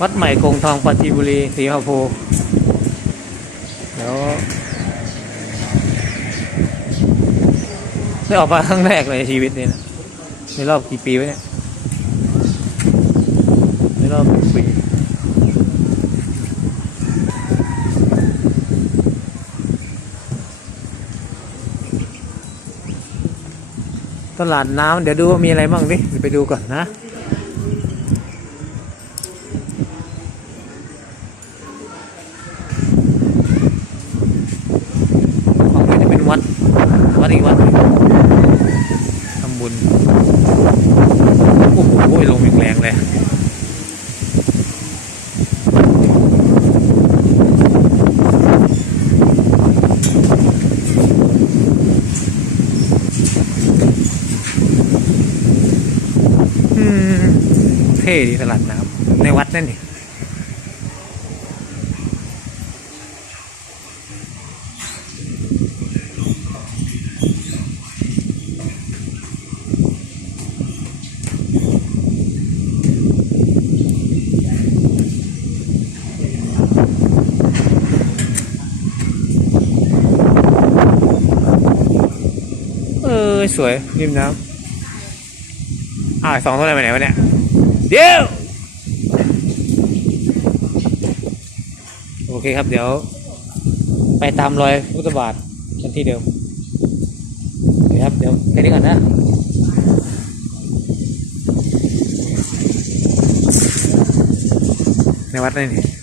วัดใหม่คงทองปราจีนบุรีสีหาโพธิ์แล้วได้ออกมาครั้งแรกเลยชีวิตนี่นะในรอบกี่ปีวะเนี่ยในรอบหนึ่ปีตลาดน้ำเดี๋ยวดูว่ามีอะไรบ้างดิไปดูก่อนนะ ของมันจะเป็นวัด วัดอีกวัดทำบุญ โอ้โหลมอย่างแรงเลยเท่ดีตลาดน้ำในวัดนั่นนี่ เออสวยริมน้ำอ้าวสองตัวอะไรไปไหนวะเนี่ยเดี๋ยวโอเคครับ เดี๋ยว ไปตามรอยพุทธบาทกันที่เดิมโอเคครับเดี๋ยวแค่นี้ก่อนนะในวัดนี่